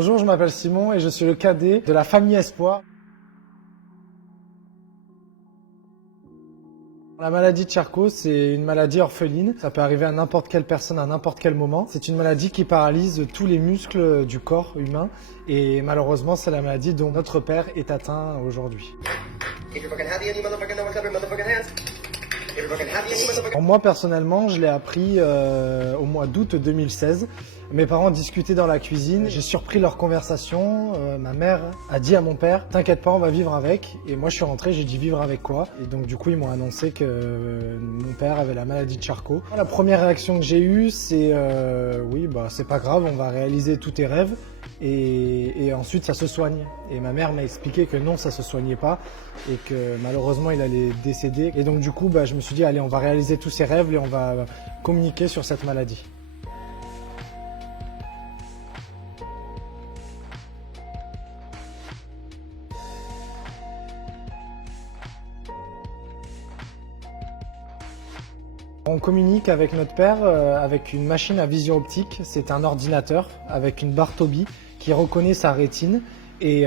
Bonjour, je m'appelle Simon et je suis le cadet de la famille Espoir. La maladie de Charcot, c'est une maladie orpheline. Ça peut arriver à n'importe quelle personne à n'importe quel moment. C'est une maladie qui paralyse tous les muscles du corps humain et malheureusement, c'est la maladie dont notre père est atteint aujourd'hui. Moi personnellement, je l'ai appris au mois d'août 2016. Mes parents discutaient dans la cuisine, j'ai surpris leur conversation, ma mère a dit à mon père « T'inquiète pas, on va vivre avec » et moi je suis rentré, j'ai dit « Vivre avec quoi ?» et donc du coup ils m'ont annoncé que mon père avait la maladie de Charcot. La première réaction que j'ai eue c'est oui bah c'est pas grave, on va réaliser tous tes rêves et ensuite ça se soigne. Et ma mère m'a expliqué que non, ça se soignait pas et que malheureusement il allait décéder. Et donc du coup je me suis dit allez, on va réaliser tous ces rêves et on va communiquer sur cette maladie. On communique avec notre père avec une machine à vision optique. C'est un ordinateur avec une barre Tobii qui reconnaît sa rétine et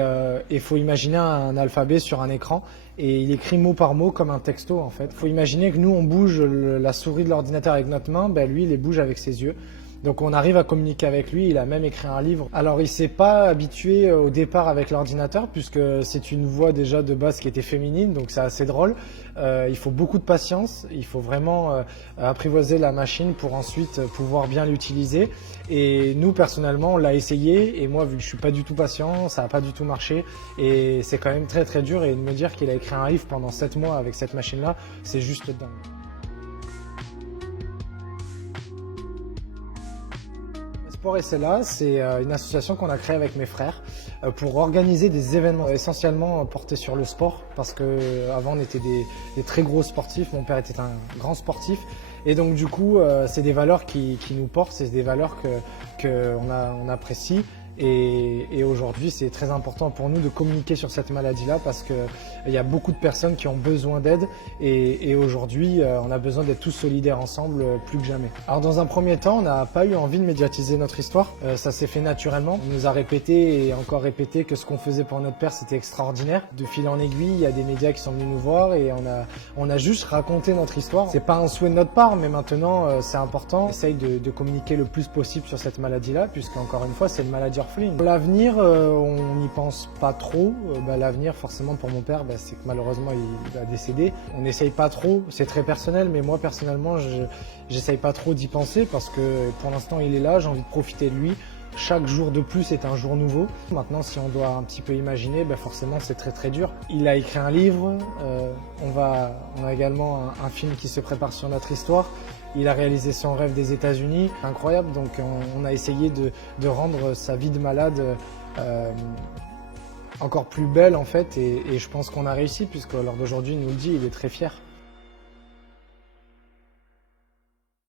il faut imaginer un alphabet sur un écran et il écrit mot par mot comme un texto en fait. Il faut imaginer que nous on bouge la souris de l'ordinateur avec notre main, lui il les bouge avec ses yeux. Donc on arrive à communiquer avec lui, il a même écrit un livre. Alors il s'est pas habitué au départ avec l'ordinateur puisque c'est une voix déjà de base qui était féminine, donc c'est assez drôle. Il faut beaucoup de patience, il faut vraiment apprivoiser la machine pour ensuite pouvoir bien l'utiliser. Et nous personnellement on l'a essayé et moi vu que je suis pas du tout patient, ça a pas du tout marché et c'est quand même très très dur et de me dire qu'il a écrit un livre pendant 7 mois avec cette machine là, c'est juste dingue. Sport et Cella, c'est une association qu'on a créée avec mes frères pour organiser des événements essentiellement portés sur le sport parce qu'avant on était des très gros sportifs, mon père était un grand sportif et donc du coup c'est des valeurs qui nous portent, c'est des valeurs qu'on apprécie. Et aujourd'hui, c'est très important pour nous de communiquer sur cette maladie-là parce qu'il y a beaucoup de personnes qui ont besoin d'aide et aujourd'hui, on a besoin d'être tous solidaires ensemble plus que jamais. Alors dans un premier temps, on n'a pas eu envie de médiatiser notre histoire, ça s'est fait naturellement. On nous a répété et encore répété que ce qu'on faisait pour notre père, c'était extraordinaire. De fil en aiguille, il y a des médias qui sont venus nous voir et on a juste raconté notre histoire. C'est pas un souhait de notre part, mais maintenant, c'est important. On essaye de communiquer le plus possible sur cette maladie-là puisque encore une fois, c'est une maladie orpheline. L'avenir, on n'y pense pas trop. L'avenir, forcément, pour mon père, c'est que malheureusement, il va décéder. On n'essaye pas trop, c'est très personnel, mais moi, personnellement, j'essaye pas trop d'y penser parce que pour l'instant, il est là, j'ai envie de profiter de lui. Chaque jour de plus est un jour nouveau. Maintenant, si on doit un petit peu imaginer, forcément, c'est très très dur. Il a écrit un livre, on a également un film qui se prépare sur notre histoire. Il a réalisé son rêve des États-Unis, incroyable. Donc, on a essayé de rendre sa vie de malade encore plus belle en fait, et je pense qu'on a réussi puisque lors d'aujourd'hui, il nous le dit, il est très fier.